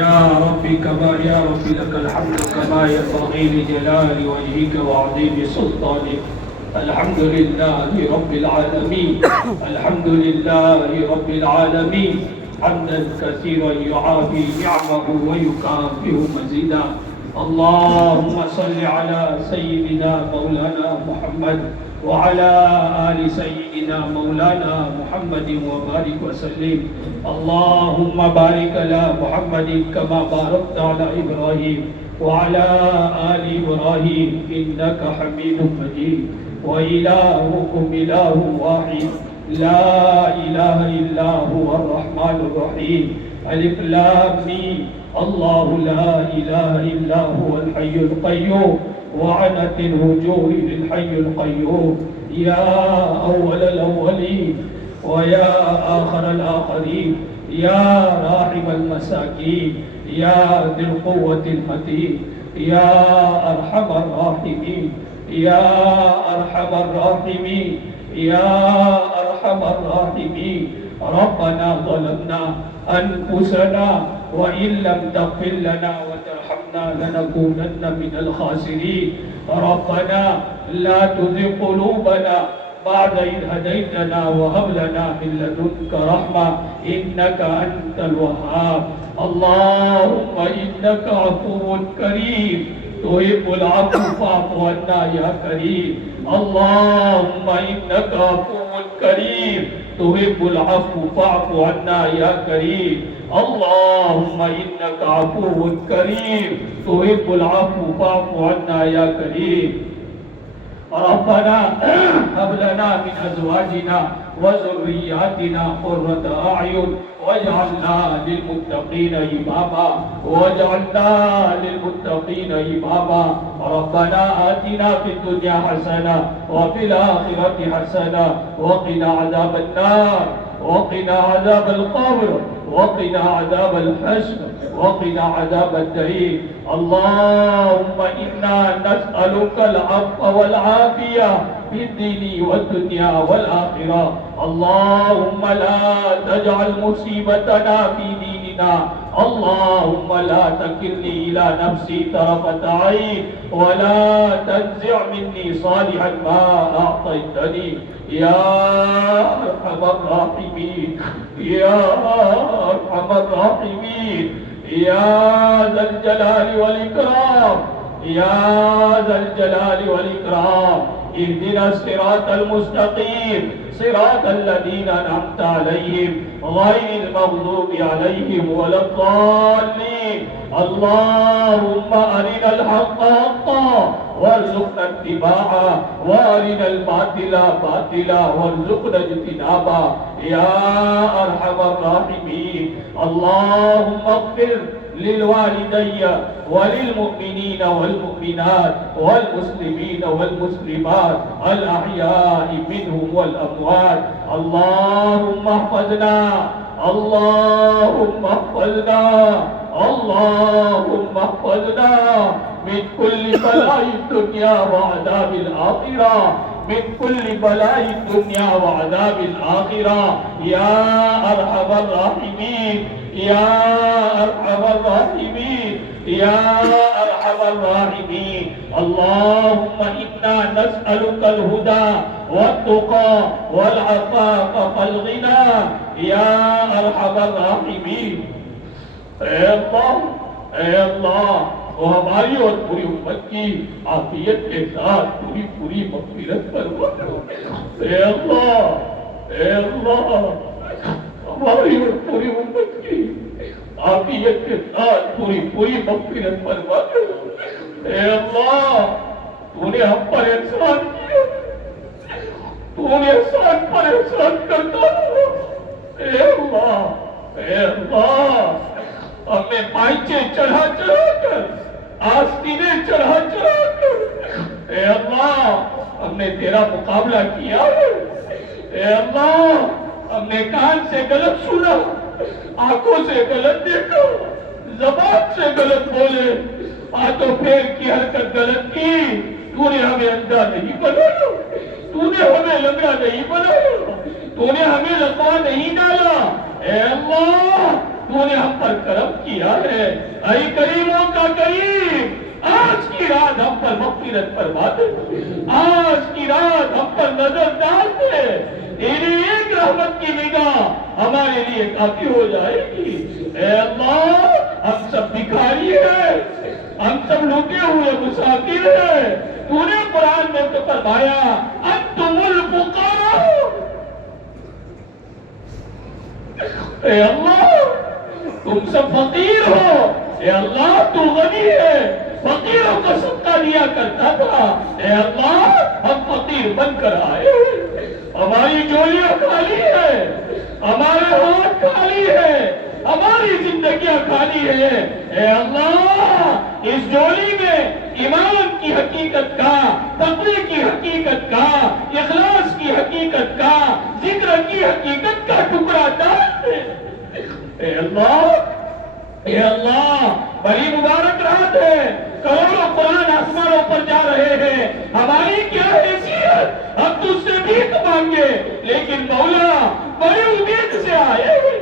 يا ربي كما يا ربي لك الحمد كما ينبغي لجلال وجهك وعظيم سلطانك. الحمد لله رب العالمين، الحمد لله رب العالمين، حمدا كثيرا يعافي نعمه ويكافئ مزيدا. اللهم صل على سيدنا مولانا محمد وعلى آل سيدنا مولانا محمد وبارك وسلم. اللهم بارك على محمد كما باركت على إبراهيم وعلى آل إبراهيم إنك حميد مجيد. وإلهكم إله واحد لا إله إلا هو الرحمن الرحيم. ألف لام ميم. الله لا إله إلا هو الحي القيوم وعنت الوجوه للحي القيوم. يا أول الأولين ويا آخر الآخرين، يا راحم المساكين، يا ذي القوة المتين، يا أرحم الراحمين، يا أرحم الراحمين، يا أرحم الراحمين. ربنا ظلمنا أنفسنا وإن لم تغفر لنا وترحمنا لنكونن من الخاسرين. ربنا لا تزغ قلوبنا بعد إذ هديتنا وهب لنا من لدنك رحمة إنك أنت الوهاب. اللهم إنك عفو كريم تحب العفو فاعف عنا يا كريم. اللهم إنك عفو كريم تحب العفو فاعف عنا يا كريم. اللهم إنك عفو كريم تحب العفو فاعف عنا يا كريم. ربنا هب لنا من أزواجنا وذرياتنا قرة أعين واجعلنا للمتقين إماما واجعلنا للمتقين إماما. ربنا آتنا في الدنيا حسنة وفي الآخرة حسنة وقنا عذاب النار وقنا عذاب القبر وقنا عذاب الحشر وقنا عذاب الدين. اللهم إنا نسألك العفو والعافية في الدين والدنيا والآخرة. اللهم لا تجعل مصيبتنا في ديننا. اللهم لا تكلني إلى نفسي طرفة عين ولا تنزع مني صالحا ما أعطيتني يا أرحم الراحمين، يا أرحم الراحمين، يا ذا الجلال والإكرام، يا ذا الجلال والإكرام. اهدنا الصراط المستقيم صراط الذين أنعمت عليهم غير المغضوب عليهم ولا الضالين. اللهم أرنا الحق حقا وارزقنا اتباعه وارنا الباطل باطلا وارزقنا اجتنابه يا أرحم الراحمين. اللهم اغفر للوالدي وللمؤمنين والمؤمنات والمسلمين والمسلمات الأحياء منهم والأموات. اللهم احفظنا، اللهم احفظنا، اللهم احفظنا من كل بلاء الدنيا وعذاب الآخرة، من كل بلاء الدنيا وعذاب الآخرة يا أرحم الراحمين، يا أرحم الراحمين، يا أرحم الراحمين. اللهم إنا نسألك الهدى والتقى والعفاف والغنى يا أرحم الراحمين. اے اللہ وہ ہماری اور پوری امت کی عافیت کے ساتھ پوری پوری مغفرت فرما. اے اللہ ہماری اور پوری امت کی عافیت کے ساتھ پوری پوری مغفرت فرما. اے اللہ تو نے ہم پر احسان کیا، تو نے احسان پر احسان کرتا رہا. اے اللہ ہمیں پائچے چڑھا چڑھا کر، آستینے چڑھا چڑھا کر اے اللہ ہم نے تیرا مقابلہ کیا ہے. اے اللہ ہم نے کان سے غلط سنا، آنکھوں سے غلط دیکھا، زبان سے غلط بولے، ہاتھوں پیر کی حرکت غلط کی. تو نے ہمیں اندھا نہیں بنایا، تو نے ہمیں لنگڑا نہیں بنایا، تو نے ہمیں لقوا نہیں ڈالا. اے اللہ تو نے ہم پر کرم کیا ہے، اے کریموں کا کریم، آج کی رات ہم پر مغفرت فرما دے، آج کی رات ہم پر نظر ڈال دے، تیری ایک رحمت کی نگاہ ہمارے لیے کافی ہو جائے گی۔ اے اللہ، ہم سب بھکاری ہیں، ہم سب لوٹے ہوئے مسافر ہیں، تو نے قرآن میں تو فرمایا انتم الفقراء، اے اللہ تم سب فقیر ہو، اے اللہ تو غنی ہے، فقیروں کو صدقہ دیا کرتا تھا، اے اللہ ہم فقیر بن کر آئے، ہماری جولیاں خالی ہے، ہمارے ہاتھ خالی ہے، ہماری زندگیاں خالی ہے، اے اللہ اس جولی میں ایمان کی حقیقت کا، تقوی کی حقیقت کا، اخلاص کی حقیقت کا، ذکر کی حقیقت کا ٹکڑا ڈال دے۔ اے اللہ بڑی مبارک رات ہے، کروڑوں قرآن آسمانوں پر جا رہے ہیں، ہماری کیا حیثیت ہم تجھ سے بھیک مانگے، لیکن مولا بڑی امید سے آئے ہیں،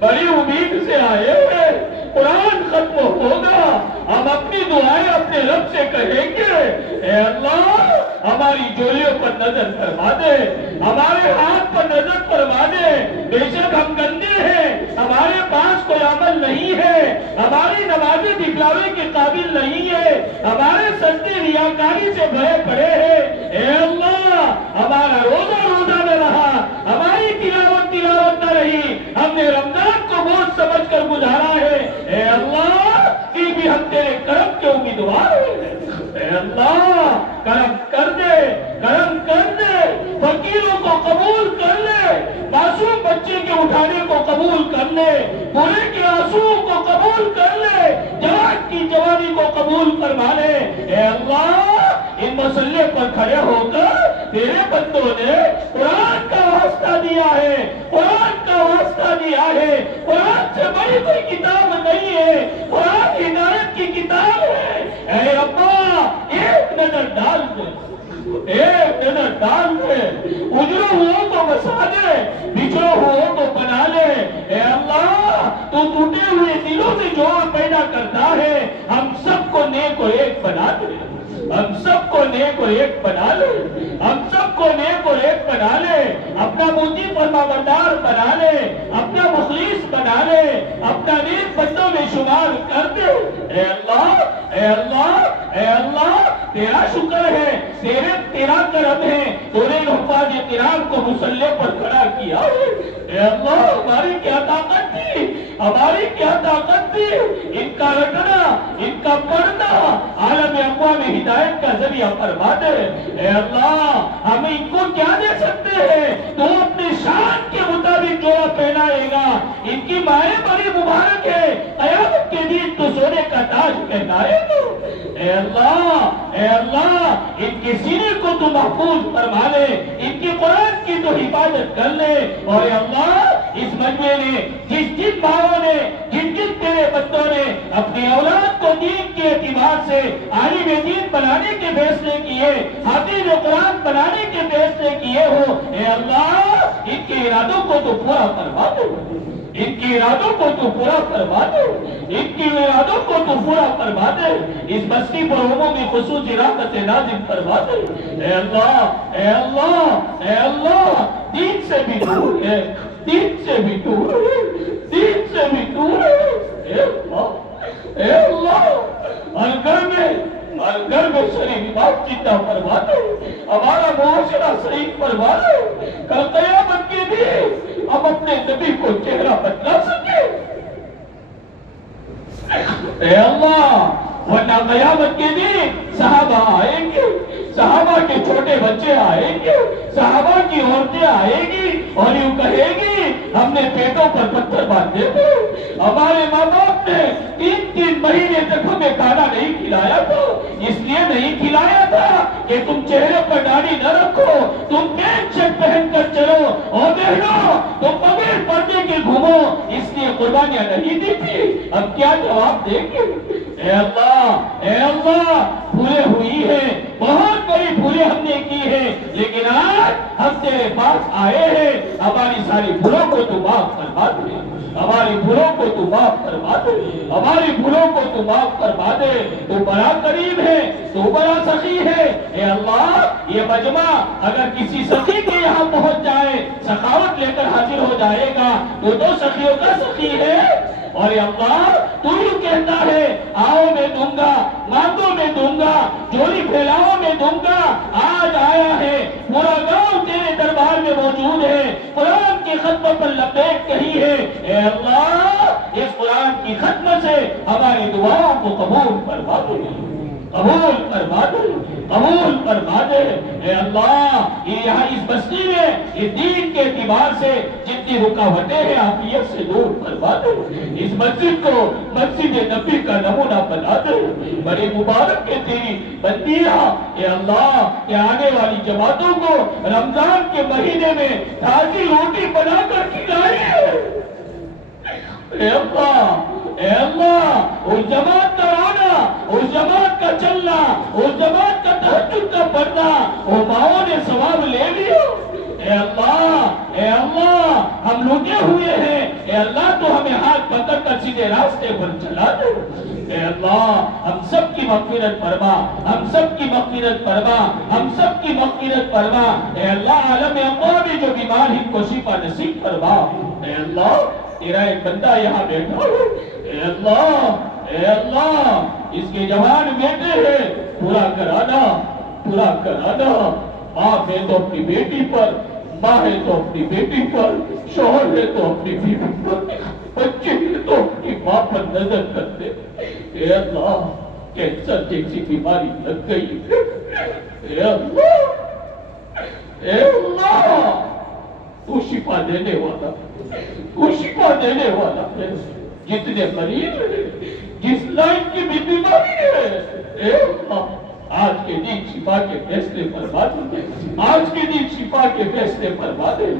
بڑی امید سے آئے ہیں، قرآن ختم ہوگا، ہم اپنی دعائیں اپنے رب سے کہیں گے، اے اللہ ہماری جولیوں پر نظر فرما دے، ہمارے ہاتھ پر نظر فرما دے، بے شک ہم گندے ہیں، ہمارے پاس کوئی عمل نہیں ہے، ہماری نمازیں دکھلاوے کے قابل نہیں ہے، ہمارے سجدے ریاکاری سے بھرے پڑے ہیں، اے اللہ ہمارا روزہ روزہ نہ رہا، ہماری تلاوت تلاوت نہ رہی، ہم نے رمضان کو بوجھ سمجھ کر گزارا ہے، اے اللہ پھر بھی ہم تیرے کرم کے امیدوار ہیں، اے اللہ کرم کر دے، کرم کر دے، فقیروں کو قبول کر لے، معصوم بچے کے اٹھانے کو قبول کر لے، بوڑھے کے آنسو کو قبول کر لے، جوان کی جوانی کو قبول فرما لے، اے اللہ ان مسئلے پر کھڑے ہو کر تیرے بندوں نے قرآن کا واسطہ دیا ہے، قرآن کا واسطہ دیا ہے، قرآن سے بڑی کوئی کتاب نہیں ہے، قرآن ہدایت کی کتاب ہے، اے ابا ایک نظر ڈال دے، ایک نظر ڈال دے، اجڑے ہوئے کو بسا دے، بچھڑے ہوئے کو بنا لے، اے اللہ تو ٹوٹے ہوئے دلوں سے جوڑ پیدا کرتا ہے، ہم سب کو نیک و ایک بنا دے، ہم سب کو نیک و ایک بنا لے، ہم سب کو نیک و ایک بنا لے، اپنا موتی فرما بردار بنا لے، اپنا مخلص بنا لے، اپنا نیک بندوں میں شمار کر دے، اے اللہ اے اللہ اے اللہ تیرا شکر ہے، تیرا کرم ہے، تو نے حفاظ کرام کو مصلی پر کھڑا کیا ہے، اے اللہ ہماری کیا طاقت تھی، ہماری کیا طاقت تھی، ان کا رٹنا ان کا پڑھنا عالم اقوا میں ہدایت کا ذریعہ فرما دے، اے اللہ ہم ان کو کیا دے سکتے ہیں، تو اپنے شان کے مطابق جوڑا پہنائے گا، ان کی مائیں بڑی مبارک ہے، قیامت کے دن تو سونے کا تاج پہنائے گا، اے اللہ ان کے سینے کو تو محفوظ فرما لے، ان کی قرآن کی تو حفاظت کر لے، اور اے اللہ اس مجمع نے جن بھاؤں نے جن تیرے بندوں نے اپنی اولاد کو دین کے اعتبار سے عالم دین بنانے کے فیصلے کیے، حافظ قرآن بنانے کے فیصلے کیے ہو، اے اللہ ان کے ارادوں کو تو پورا فرما دے، ان کی ارادوں کو تو پورا فرما دے، ان کی ارادوں کو تو پورا فرما دے، اس بستی پر عمومی خصوصی رحمت نازل فرما دے، اے اللہ اے اللہ اے اللہ دین سے بھی دور ہے، دین سے بھی دور ہے، دین سے بھی دور ہے، اے اللہ ہر گھر میں شریف بات چیتا فرما دے، ہمارا معاشرہ شریف فرما دے، کل قیامت کے دن ہم اپنے نبی کو چہرہ بدلا سکے، اے اللہ ورنہ قیامت کے دن صحابہ آئیں گے، صحابہ کے چھوٹے بچے آئیں گے، صحابہ کی عورتیں آئیں گی اور یوں کہیں گی ہم نے پیٹوں پر پتھر باندھے تھے، ہمارے ماں باپ نے 3 مہینے تک ہمیں کھانا نہیں کھلایا تھا، اس لیے نہیں کھلایا تھا کہ تم چہرے پر داڑھی نہ رکھو، تم پینٹ شرٹ پہن کر چلو، اور بہنوں تم بغیر پردے کے گھومو، اس لیے قربانیاں نہیں دی تھی، ہم کیا جواب دیں گے؟ اے اللہ بھولے ہوئی ہیں، بہت بڑی بھولیں ہم نے کی ہیں، لیکن آج ہم تیرے پاس آئے ہیں، ہماری ساری بھولوں کو تو معاف فرما دے، ہماری بھولوں کو تو معاف فرما دے، ہماری بھولوں کو تو معاف فرما دے۔ تو بڑا کریم ہے، تو بڑا سخی ہے۔ اے اللہ یہ مجمع اگر کسی سخی کے یہاں پہنچ جائے، سخاوت لے کر حاضر ہو جائے گا، وہ تو سخیوں کا سخی ہے۔ اور اے اللہ تو یوں کہتا ہے آؤ میں دوں گا، مانگو میں دوں گا، جھولی پھیلاؤ میں دوں گا۔ آج آیا ہے، پورا گاؤں تیرے دربار میں موجود ہے، قرآن کی ختم پر لبیک کہی ہے۔ اے اللہ اس قرآن کی ختم سے ہماری دعاؤں کو قبول فرما دے، قبول فرما دے، قبول فرما دے۔ اے اللہ یہ یہاں اس بستی میں یہ دین کے اعتبار سے جتنی رکاوٹیں ہیں عافیت سے دور فرما دے، اس مسجد کو مسجد نبی کا نمونہ بنا دے۔ بڑی مبارک ہے تیری بندیاں اے اللہ کہ آنے والی جماعتوں کو رمضان کے مہینے میں تازی روٹی بنا کر کھلائی ہے۔ اے اللہ اس جماعت کا آنا، اس جماعت کا چلنا، اس جماعت کا تہجد کا پڑھنا وہ ماؤں نے ثواب لے لیا۔ اے اللہ ہم لوٹے ہوئے ہیں، اے اللہ تو ہمیں ہاتھ پکڑ کر سیدھے راستے پر چلا دے۔ اے اللہ ہم سب کی مغفرت فرما، ہم سب کی مغفرت فرما، ہم سب کی مغفرت فرما۔ اے اللہ عالم اقوا میں جو بیمار ہیں کو شفا نصیب فرما۔ اے اللہ تیرا ایک بندہ یہاں بیٹھا ہے، اے اللہ اس کے جوان بیٹے ہیں، پورا کرانا، باپ ہے تو اپنی بیٹی پر، ماں ہے تو اپنی بیٹی پر، شوہر ہے تو اپنی بیوی پر، بچے ہیں تو اپنی ماں پر نظر کرتے۔ اے اللہ کینسر جیسی بیماری لگ گئی، اے اللہ تو شفا دینے والا، تو شفا دینے والا ہے۔ جتنے مریض ہیں، جس لائن کی بھی بیماری ہے، اے اللہ آج کے دن شفا کے فیصلے فرما دے، آج کے دن شفا کے فیصلے فرما دے،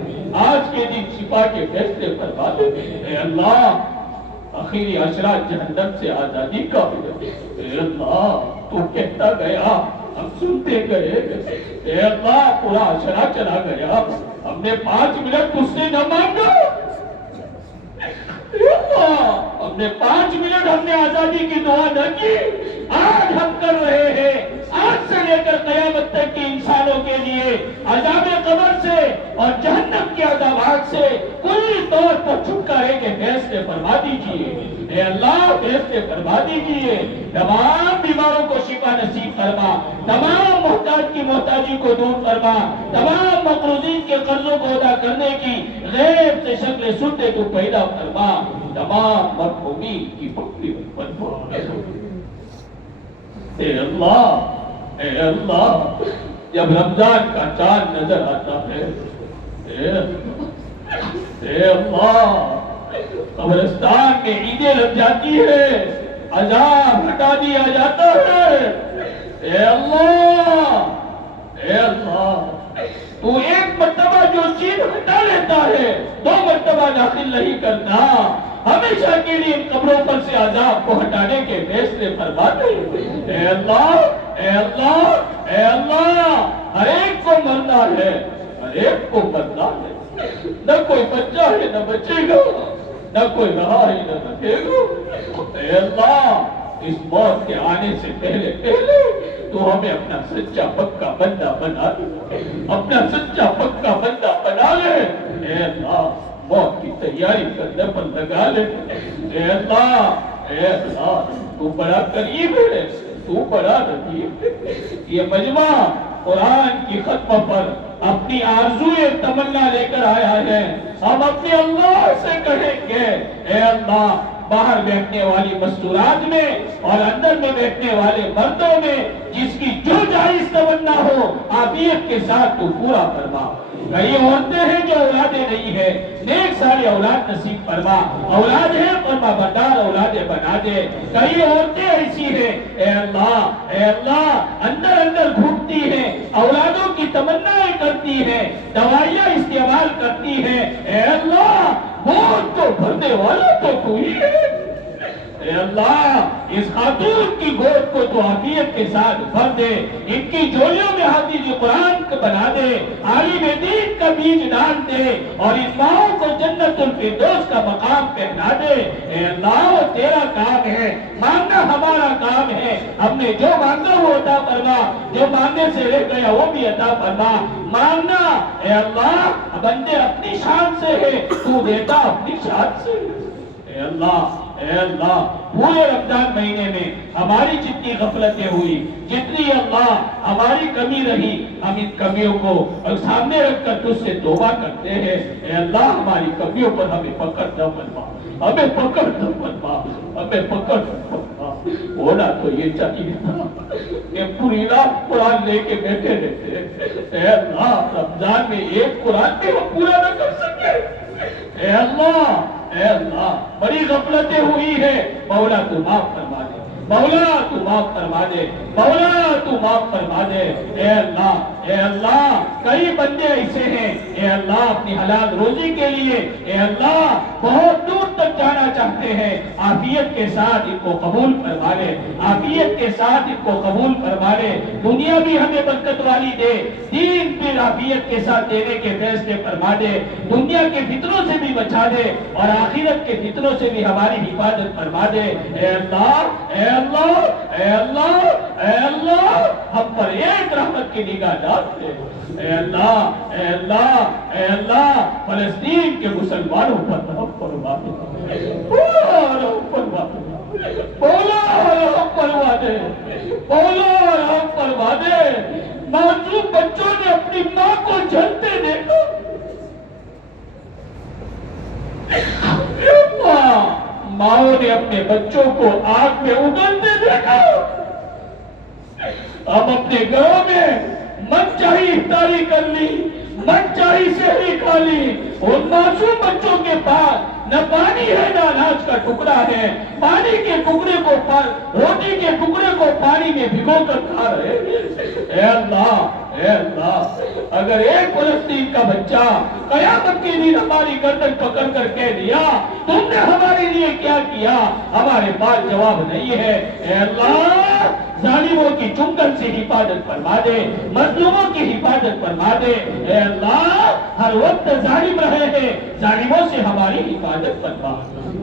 آج کے دن شفا کے فیصلے فرما دے۔ اے اللہ آخری اشراط جہنم سے آزادی کا ہے۔ اے اللہ تو کہتا گیا ہم سنتے گئے، اے اللہ پورا اشرا چلا گیا، ہم نے 5 منٹ اس سے نہ مانگا، ہم نے 5 منٹ ہم نے آزادی کی دعا نہ کی۔ آج ہم کر رہے ہیں، آج سے لے کر قیامت تک کے انسانوں کے لیے عذاب قبر سے اور جہنم کے عذابات سے کلی طور پر چھٹکارے کے فیصلے فرما دیجیے۔ اے اللہ فیصلے فرما دیجیے، تمام بیماروں کو شفا نصیب فرما، تمام محتاج کی محتاجی کو دور فرما، تمام مقروضین کے قرضوں کو ادا کرنے کی غیب سے شکل سنتے تو پیدا فرما، تمام مرحومین کی مغفرت فرما۔ اے اللہ جب رمضان کا چاند نظر آتا ہے، اے اللہ قبرستان میں عیدیں لگ جاتی ہے، عذاب ہٹا دیا جاتا ہے۔ اے اللہ تو ایک مرتبہ جو چیز ہٹا لیتا ہے 2 مرتبہ داخل نہیں کرتا، ہمیشہ کے لیے ان قبروں پر سے عذاب کو ہٹانے کے فیصلے فرما دے۔ اے اللہ ہر ایک کو مرنا ہے، ہر ایک کو مرنا ہے، نہ کوئی بچہ ہے نہ بچے گا، نہ کوئی رہا ہے نہ رکھے گا۔ اے اللہ اس موت کے آنے سے پہلے تو ہمیں اپنا سچا پکا بندہ بنا لے، اپنا سچا پکا بندہ بنا لے۔ اے اللہ موت کی تیاری کرنے پر لگا لے۔ اے اللہ تو بڑا قریب ہے، تو بڑا رقیب ہے۔ یہ مجمع قرآن کی ختم پر اپنی آرزوئے تمنا لے کر آیا ہے، ہم اپنے اللہ سے کہیں گے اے اللہ باہر بیٹھنے والی مستورات میں اور اندر میں بیٹھنے والے مردوں میں جس کی جو جائز تمنا ہو عافیت کے ساتھ تو پورا فرما۔ کئی عورتیں ہیں جو اولادیں نہیں ہیں، نیک ساری اولاد نصیب فرما، اولاد ہے فرما بردار اولادیں بنا دے۔ کئی عورتیں ایسی ہیں اے اللہ اندر گھومتی ہیں، اولادوں کی تمنائیں کرتی ہیں، دوائیاں استعمال کرتی ہیں، اے اللہ بہت تو بھرنے والا تو تو ہی ہے۔ اے اللہ اس خاتون کی گود کو تو عافیت کے ساتھ بھر دے، ان کی جوڑیوں میں حافظ قرآن کو بنا دے، عالم دین کا بیج ڈال دے اور ان ماؤں کو جنت الفردوس کا مقام پہنا دے۔ اے اللہ وہ تیرا کام ہے، مانگنا ہمارا کام ہے، ہم نے جو مانگا وہ عطا فرما، جو مانگنے سے رہ گیا وہ بھی عطا فرما۔ مانگنا اے اللہ بندے اپنی شان سے ہے، تو دیتا اپنی شان سے۔ اے اللہ اے اللہ پورے رمضان مہینے میں ہماری جتنی غفلتیں ہوئی، جتنی اللہ ہماری کمی رہی، ہم ان کمیوں کو سامنے رکھ کر تجھ سے توبہ کرتے ہیں۔ اے اللہ ہماری کمیوں پر ہمیں پکڑ نہ فرما، ہمیں پکڑ نہ فرما، ہمیں پکڑ نہ فرما۔ ہونا تو یہ چاہیے تھا کہ پوری رات قرآن لے کے بیٹھے رہتے، اے اللہ رمضان میں ایک قرآن بھی ہم پورا نہ کر سکے۔ اے اللہ بڑی غفلتیں ہوئی ہے، مولا تو معاف فرما دے، مولا تو معاف فرما دے، مولا تو معاف فرما دے۔ اے اللہ کئی بندے ایسے ہیں اے اللہ اپنی حلال روزی کے لیے اے اللہ بہت دور تک جانا چاہتے ہیں، عافیت کے ساتھ ان کو قبول فرما لے، عافیت کے ساتھ ان کو قبول فرما لے۔ دنیا بھی ہمیں برکت والی دے، دین بھی عافیت کے ساتھ دینے کے فیصلے فرما دے، دنیا کے فتنوں سے بھی بچا دے اور آخرت کے فتنوں سے بھی ہماری حفاظت فرما دے۔ اے اللہ اے اللہ اے اللہ اے اللہ ہم پر ایک رحمت کی نگاہ ڈال دے۔ اے اللہ اے اللہ اے اللہ فلسطین کے مسلمانوں پر رحم فرما دے، رحم فرما دے، مولا رحم فرما دے، مولا رحم فرما دے۔ معصوم بچوں نے اپنی ماں کو جلتے دیکھا، ماؤں نے اپنے بچوں کو آگ میں اگلتے دیکھا۔ ہم اپنے گھروں میں من چاہی افطاری کر لی، من چاہی سحری کھا لی، ان معصوم بچوں کے پاس نہ پانی ہے نہ اناج کا ٹکڑا ہے، پانی کے ٹکڑے کو روٹی کے ٹکڑے کو پانی میں بھگو کر کھا رہے ہیں۔ اے اللہ اگر ایک فلسطین کا بچہ قیامت کے دن ہماری گردن پکڑ کر کہہ دیا تم نے ہمارے لیے کیا کیا، ہمارے پاس جواب نہیں ہے۔ اے اللہ ظالموں کی چنگل سے حفاظت فرما دے، مظلوموں کی حفاظت فرما دے۔ اے اللہ ہر وقت ظالم رہے ہیں، ظالموں سے ہماری حفاظت فرما،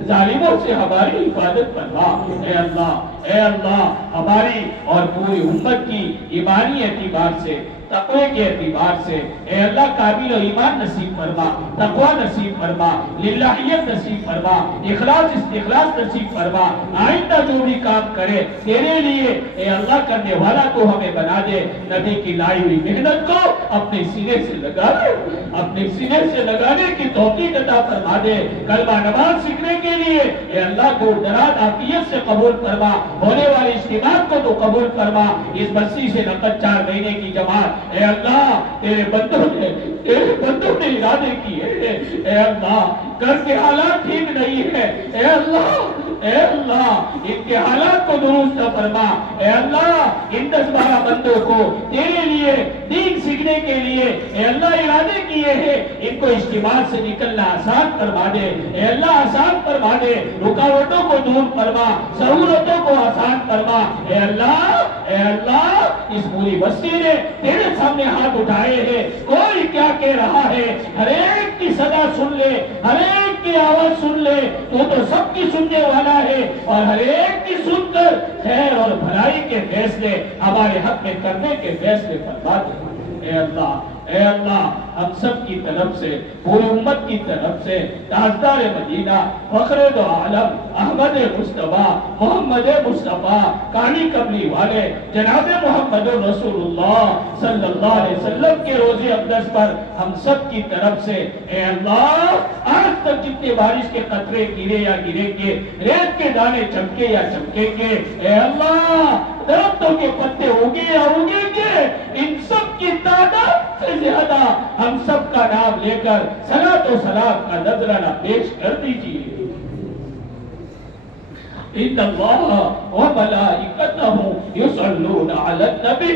ظالموں سے ہماری حفاظت فرما۔ اے اللہ ہماری اور پوری امت کی ایمانی اعتبار سے، تقوی کے اعتبار سے اے اللہ قابل و ایمان نصیب فرما، تقوی نصیب فرما، للہیت نصیب فرما، اخلاص استخلاص نصیب فرما۔ آئندہ جو بھی کام کرے تیرے لیے اے اللہ کرنے والا تو ہمیں بنا دے، نبی کی لائی ہوئی محنت کو اپنے سینے سے لگا دے، اپنے سینے سے لگانے کی توفیق عطا فرما دے۔ کلمہ نماز سیکھنے کے لیے اے اللہ دور دراز عافیت سے قبول فرما، ہونے والے اجتماع کو تو قبول فرما۔ اس بستی سے نقد 4 مہینے کی جماعت اے اللہ تیرے بندوں نے ارادے کیے ہیں، اے اللہ گھر کے حالات ٹھیک نہیں ہے، اے اللہ ان کے حالات کو درست فرما۔ اے اللہ ان 10-12 بندوں کو تیرے لیے دین سیکھنے کے لیے اے اللہ ارادے کیے ہیں، ان کو اجتماع سے نکلنا آسان فرما دے، اے اللہ آسان فرما دے، رکاوٹوں کو دور فرما، سہولتوں کو آسان فرما۔ اے اللہ اس پوری بستی نے تیرے سامنے ہاتھ اٹھائے ہیں، کوئی کیا کہہ رہا ہے ہر ایک کی صدا سن لے، ہر ایک کی آواز سن لے، تو سب کی سننے والا ہے اور ہر ایک کی سن کر خیر اور بھلائی کے فیصلے ہمارے حق میں کرنے کے فیصلے فرما دے۔ اے اللہ ہم سب کی طرف سے، پوری امت کی طرف سے تاجدار مدینہ فخر دو عالم احمد مصطفیٰ محمد مصطفیٰ کانی کملی والے جناب محمد رسول اللہ صلی اللہ علیہ وسلم کے روزے اقدس پر ہم سب کی طرف سے اے اللہ آج تک جتنے بارش کے قطرے گرے یا گریں گے، ریت کے دانے چمکے یا چمکیں گے، اے اللہ درختوں کے پتے اگے یا اگیں گے، ان سب کی تعداد سے زیادہ ہم سب کا نام لے کر صلاۃ و سلام کا نذرانہ پیش کر دیجیے۔ ان اللہ و ملائکتہ انه يصلون على النبي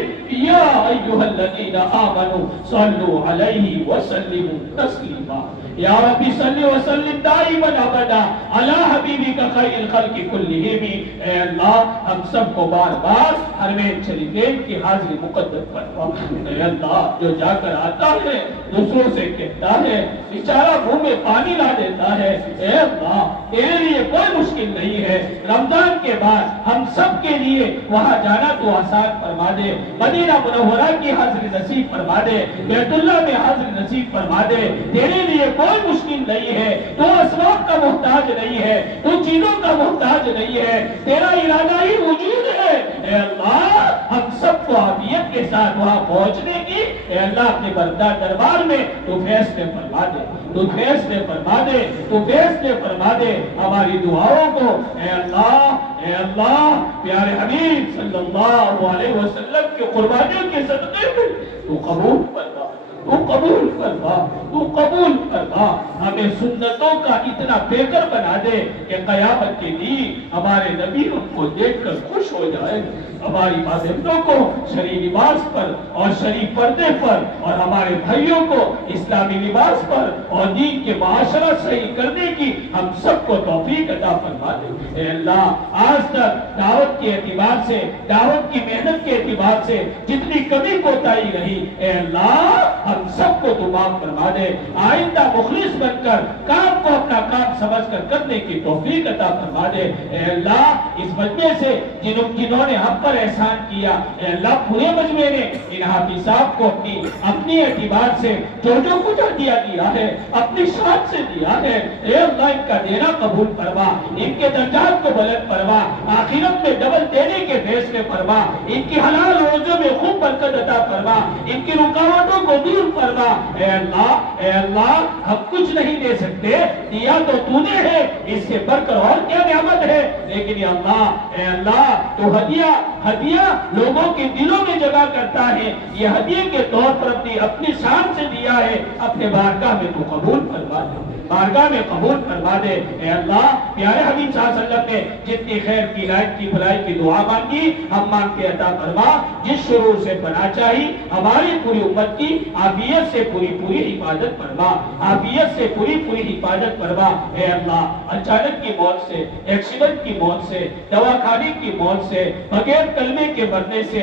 يا ايها الذين امنوا صلوا عليه وسلموا تسليما یا ربی صلی وسلم دائما ابدا علی حبیبک خیر الخلق کلہم. اے اللہ ہم سب کو بار بار حرمین شریفین کی حاضری مقدس فرما. اے اللہ جو جا کر آتا ہے دوسروں سے کہتا ہے بیچارہ منہ میں پانی لا دیتا ہے. اے اللہ تیرے لیے کوئی مشکل نہیں ہے. رمضان کے بعد ہم سب کے لیے وہاں جانا تو آسان فرما دے. مدینہ منورہ کی حاضری نصیب فرما دے. بیت اللہ میں حاضری نصیب فرما دے. تیرے لیے کوئی مشکل نہیں ہے. تو اسباب کا محتاج نہیں ہے, تو چیزوں کا محتاج نہیں ہے. تیرا ارادہ ہی وجود ہے. اے اللہ ہم سب کو عافیت کے ساتھ وہاں پہنچنے کی اے اللہ اپنے بردار دربار میں تو فیصلے فرما دے. تو فیصلے فرما دے. تو فیصلے فرما دے. ہماری دعاؤں کو اے اللہ پیارے حبیب صلی اللہ علیہ وسلم کی قربانیوں کے صدقے میں تو قبول فرما. تو قبول فرما. تو قبول فرما. ہمیں سنتوں کا اتنا پیکر بنا دے کہ قیامت کے دن ہمارے نبی ان کو دیکھ کر خوش ہو جائے. ہماری ماں بہنوں کو شرعی لباس پر اور شرعی پردے پر اور ہمارے بھائیوں کو اسلامی لباس پر اور دین کے معاشرہ صحیح کرنے کی ہم سب کو توفیق عطا فرما دے. اے اللہ آج تک دعوت کے اعتبار سے, دعوت کی محنت کے اعتبار سے جتنی کمی کوتاہی رہی اے اللہ ہم سب کو تو معاف فرما دے. آئندہ مخلص بن کر کام کو اپنا کام سمجھ کر کرنے کی توفیق عطا فرما دے. اے اللہ اس مجمع سے جنہوں نے ہم پر احسان کیا اے اللہ پورے مجمع نے ان حافظ صاحب کو اپنی اعتبار سے جو کچھ دیا ہے اپنی شان سے دیا ہے اے اللہ ان کا دینا قبول فرما. ان کے درجات کو بلند فرما. آخرت میں ڈبل دینے کے فیصلے فرما. ان کی حلال روزوں میں خوب برکت عطا فرما. ان کی رکاوٹوں کو دور فرما. اے اللہ ہم کچھ نہیں دے سکتے, دیا تو تو نے ہے, اس سے بڑھ کر اور کیا نعمت ہے. لیکن اے اللہ تو ہدیہ لوگوں کے دلوں میں جگہ کرتا ہے. یہ ہدیے کے طور پر اپنی شان سے دیا ہے. اپنے بارگاہ میں تو قبول فرما دے. بارگاہ میں قبول فرما دے. اے اللہ پیارے حبیب صلی اللہ علیہ وسلم نے جتنی خیر کی ہدایت کی بھلائی کی دعا مانگی ہم مانگ کے عطا فرما. جس شرور سے پناہ چاہی ہماری پوری امت کی عافیت سے پوری حفاظت فرما. عافیت سے پوری حفاظت فرما. اے اللہ اچانک کی موت سے, ایکسیڈنٹ کی موت سے, دواخانے کی موت سے, بغیر کلمے کے مرنے سے,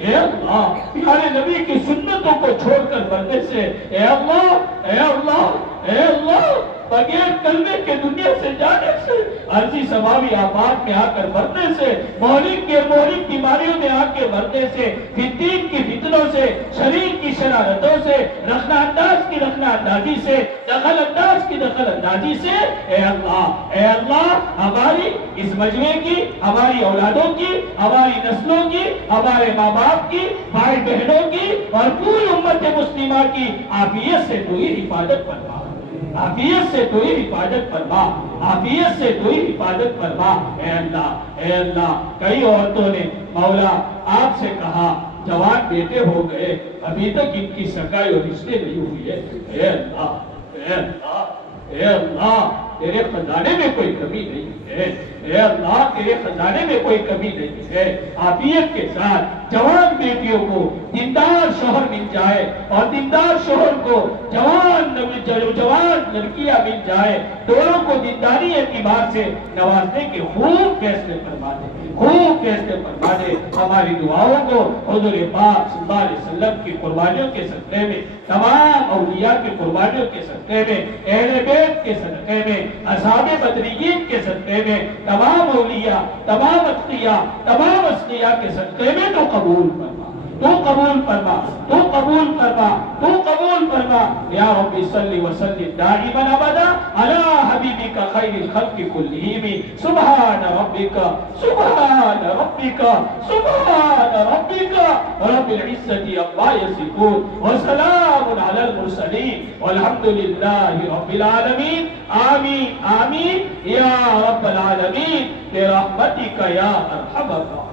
اے اللہ پیارے نبی کی سنتوں کو چھوڑ کر مرنے سے, اے اللہ بغیر کلمے کے دنیا سے جانے سے, عرضی سماوی آفات میں آ کر مرنے سے, مہلک بیماریوں میں آ کے مرنے سے, فتین کی فتنوں سے, شریر کی شرارتوں سے, رخنا انداز کی رخنا اندازی سے, دخل انداز کی دخل اندازی سے, اے اللہ ہماری اس مجمع کی, ہماری اولادوں کی, ہماری نسلوں کی, ہمارے ماں باپ کی, بھائی بہنوں کی اور پوری امت مسلمہ کی عافیت سے تو ہی حفاظت فرما. عافیت سے تو ہی حفاظت فرما. عافیت سے تو ہی حفاظت فرما. اے اللہ کئی عورتوں نے مولا آپ سے کہا جوان بیٹے ہو گئے ابھی تک ان کی سگائی اور رشتے نہیں ہوئی ہے. اے اللہ تیرے خزانے میں کوئی کمی نہیں ہے. اے اللہ تیرے خزانے میں کوئی کمی نہیں ہے. عافیت کے ساتھ جوان بیٹیوں کو دیندار شوہر مل جائے اور دیندار شوہر کو جوان لڑکیاں مل جائے, دونوں کو دینداری اعتبار سے نوازنے کے خوب فیصلے فرما دے. ہماری دعاؤں کو حضور پاک صلی اللہ علیہ وسلم کی قربانیوں کے صدقے میں, تمام اولیاء کی قربانیوں کے صدقے میں, اہل بیت کے صدقے میں, اصحاب بدریین کے صدقے میں, تمام اولیاء, تمام اتقیاء, تمام اصفیاء کے صدقے میں تو قبول فرما. یا رب صلی وسلم دائما ابدا علی حبیبک خیر الخلق کلہم. سبحان ربک رب العزة عما یصفون وسلام علی المرسلین والحمد للہ رب العالمین. آمین آمین یا رب العالمین برحمتک یا ارحم الراحمین.